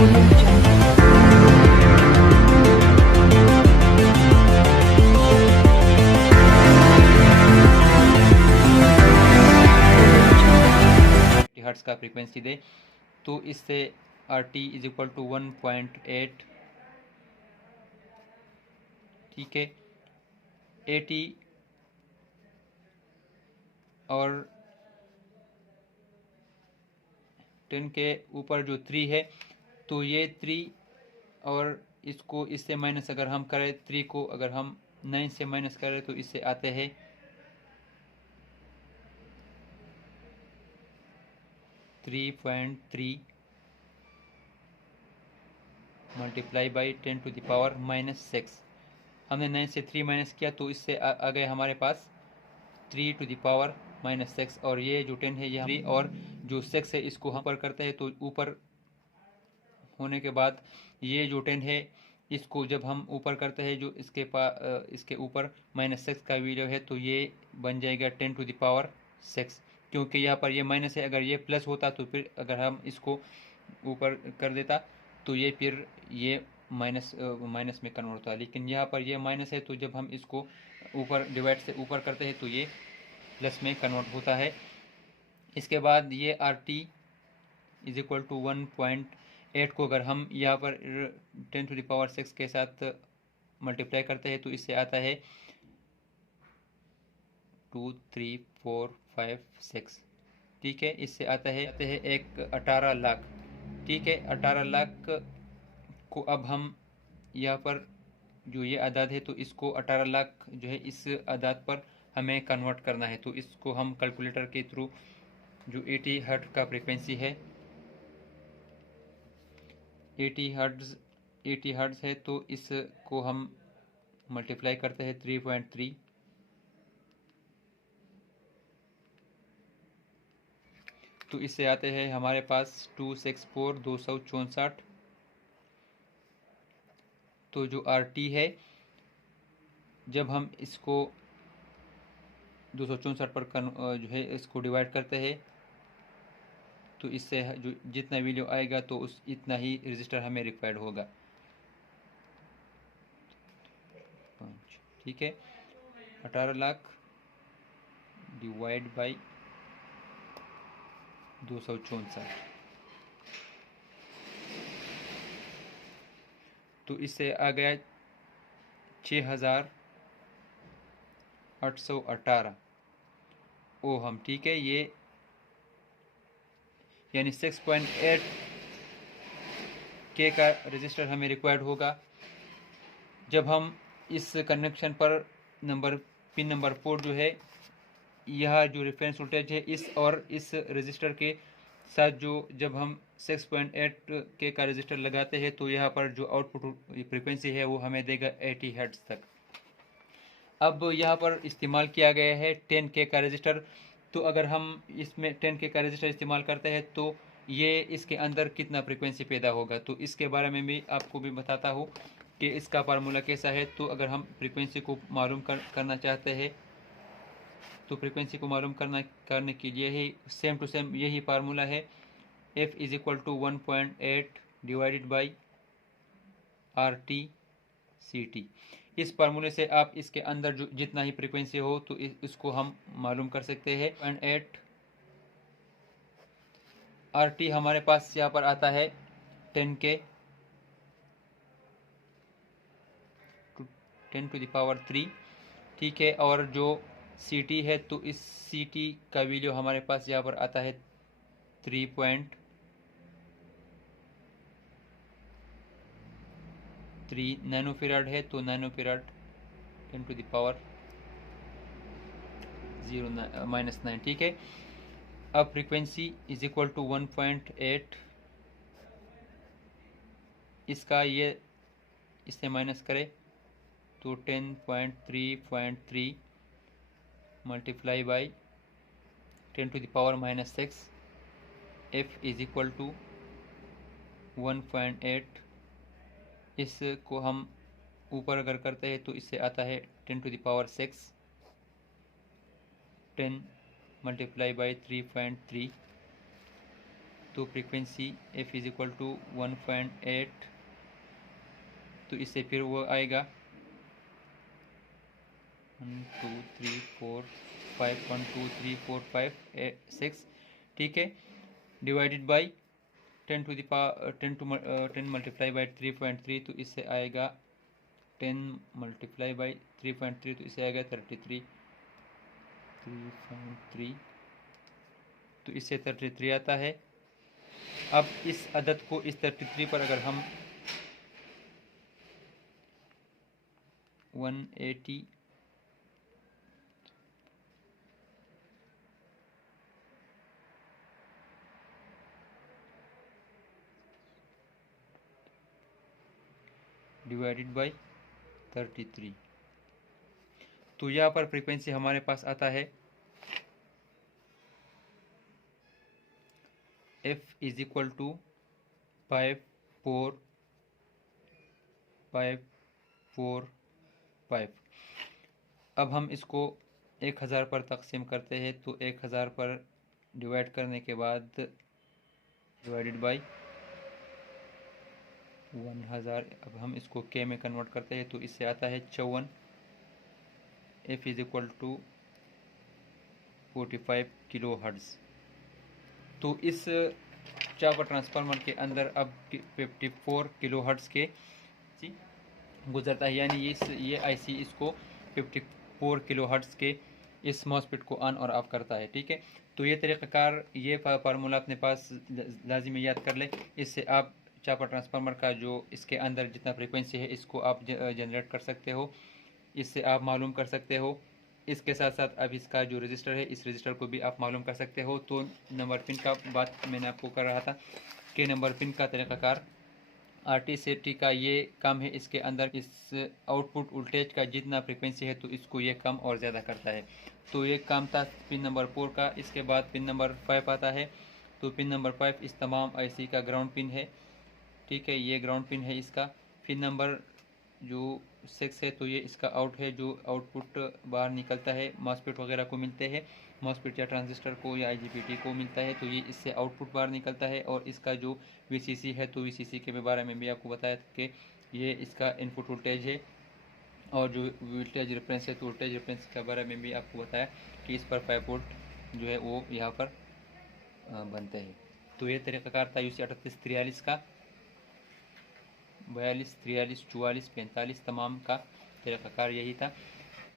Audio Jungle. Hertz का frequency दे तो इससे R T is equal to 1.8, ठीक है, ए टी और 10 के ऊपर जो 3 है तो ये 3 और इसको इससे माइनस अगर हम करें 3 को अगर हम 9 से माइनस करें तो इससे आते हैं 3.3 multiply by 10 to the power -6। हमने 9 से 3 माइनस किया तो इससे आ गए हमारे पास 3 टू द पावर -6। और ये जो 10 है ये 3 और जो 6 है इसको हम ऊपर करते हैं तो ऊपर होने के बाद ये जो 10 है इसको जब हम ऊपर करते हैं जो इसके ऊपर -6 का वैल्यू है तो ये बन जाएगा 10 टू द पावर 6। क्योंकि यहाँ पर ये माइनस है, अगर ये प्लस होता तो फिर अगर हम इसको ऊपर कर देता तो ये फिर ये माइनस में कन्वर्ट होता है। लेकिन यहाँ पर ये माइनस है तो जब हम इसको ऊपर डिवाइड से ऊपर करते हैं तो ये प्लस में कन्वर्ट होता है। इसके बाद ये R T is equal to 1.8 को अगर हम यहाँ पर 10 टू द पावर 6 के साथ मल्टीप्लाई करते हैं तो इससे आता है 2 3 4 5 6, ठीक है। इससे आते हैं एक 18 लाख, ठीक है। 18 लाख को अब हम यहाँ पर जो ये आदाद है तो इसको 18 लाख जो है इस आदाद पर हमें कन्वर्ट करना है। तो इसको हम कैलकुलेटर के थ्रू जो 80 हर्ट्ज का फ्रीक्वेंसी है 80 हर्ट्ज है तो इसको हम मल्टीप्लाई करते हैं 3.3, तो इससे आते हैं हमारे पास 264 तो जो आर टी है जब हम इसको 264 पर जो है इसको डिवाइड करते हैं तो इससे जो जितना वैल्यू आएगा तो उस इतना ही रजिस्टर हमें रिक्वायर्ड होगा, ठीक है। 18 लाख डिवाइड बाई 264 तो इससे आ गया 6818 ओहम, ठीक है। ये यानी 6.8 के का रजिस्टर हमें रिक्वायर्ड होगा। जब हम इस कनेक्शन पर पिन नंबर 4 जो है यह जो रेफरेंस वोल्टेज है इस और इस रजिस्टर के साथ जो जब हम 6.8 के का रजिस्टर लगाते हैं तो यहाँ पर जो आउटपुट फ्रीक्वेंसी है वो हमें देगा 80 हर्ट्ज तक। अब यहाँ पर इस्तेमाल किया गया है 10 के का रजिस्टर, तो अगर हम इसमें 10 के का रजिस्टर इस्तेमाल करते हैं तो ये इसके अंदर कितना फ्रीक्वेंसी पैदा होगा तो इसके बारे में भी आपको भी बताता हूँ कि इसका फार्मूला कैसा है। तो अगर हम फ्रीक्वेंसी को मालूम करना चाहते हैं तो फ्रीक्वेंसी को मालूम करने के लिए ही सेम टू सेम यही फार्मूला है, F is equal to 1.8 divided by R T C T. इस फार्मूले से आप इसके अंदर जो जितना ही फ्रीक्वेंसी हो तो इसको हम मालूम कर सकते हैं। 0.8 आर टी हमारे पास यहाँ पर आता है 10 टू द पावर 3, ठीक है। और जो सी टी है तो इस सी टी का वैल्यू हमारे पास यहाँ पर आता है 3.3 नैनोफेराड है तो नैनोफेराड 10 टू द पावर -9, ठीक है। अब फ्रीक्वेंसी इज इक्वल टू 1.8 इसका ये इससे माइनस करें तो 10.3.3 multiply by 10 to the power -6 F is equal to 1.8। इसको हम ऊपर अगर करते हैं तो इससे आता है 10 to the power 6, 10 multiply by 3.3 तो frequency f is equal to 1.8, तो इससे फिर वो आएगा 1 2 3 4 5 1 2 3 4 5 6, ठीक है, divided by 10 to the power 10 multiply by 3.3, तो इससे आएगा 10 मल्टीप्लाई बाई 3.3, तो इससे आएगा 33 3.3, तो इससे 33 आता है। अब इस अदद को इस 33 पर अगर हम 180 डिवाइडेड बाई 33, तो यहाँ पर फ्रीक्वेंसी हमारे पास आता है f इज इक्वल टू 54545। अब हम इसको 1000 पर तकसीम करते हैं, तो 1000 पर डिवाइड करने के बाद डिवाइडेड बाई 1000, अब हम इसको के में कन्वर्ट करते हैं, तो इससे आता है 54। f is equal to 45 kilohertz. तो इस चापर ट्रांसफार्मर के अंदर अब 54 किलो हर्ट्ज़ के गुजरता है, यानी ये आईसी इसको 54 किलो हर्ट्ज़ के इस मॉसफेट को ऑन और ऑफ करता है, ठीक है। तो ये तरीक़ाकार, ये फार्मूला अपने पास लाजिमी याद कर ले। इससे आप चापर ट्रांसफार्मर का जो इसके अंदर जितना फ्रीक्वेंसी है इसको आप जनरेट कर सकते हो, इससे आप मालूम कर सकते हो। इसके साथ साथ अब इसका जो रजिस्टर है, इस रजिस्टर को भी आप मालूम कर सकते हो। तो नंबर पिन का बात मैंने आपको कर रहा था कि नंबर पिन का तरीक़ाकार आरटी से टी का ये कम है, इसके अंदर इस आउटपुट वोल्टेज का जितना फ्रीक्वेंसी है तो इसको ये कम और ज़्यादा करता है। तो ये काम था पिन नंबर 4 का। इसके बाद पिन नंबर 5 आता है। तो पिन नंबर 5 इस तमाम आईसी का ग्राउंड पिन है, ठीक है, ये ग्राउंड पिन है इसका। पिन नंबर जो 6 है तो ये इसका आउट है, जो आउटपुट बाहर निकलता है, मॉसफेट वगैरह को मिलते हैं, मॉसफेट या ट्रांजिस्टर को या आईजीबीटी को मिलता है, तो ये इससे आउटपुट बाहर निकलता है। और इसका जो वीसीसी है, तो वीसीसी के बारे में भी आपको बताया कि ये इसका इनपुट वोल्टेज है। और जो वोल्टेज रेफरेंस है, तो वोल्टेज रेफरेंस के बारे में भी आपको बताया कि इस पर 5 वोल्ट जो है वो यहाँ पर बनते हैं। तो ये तरीक़ाकार था यूसी 3843 का, 42 43 44 45 तमाम का तरीक़ाकार यही था।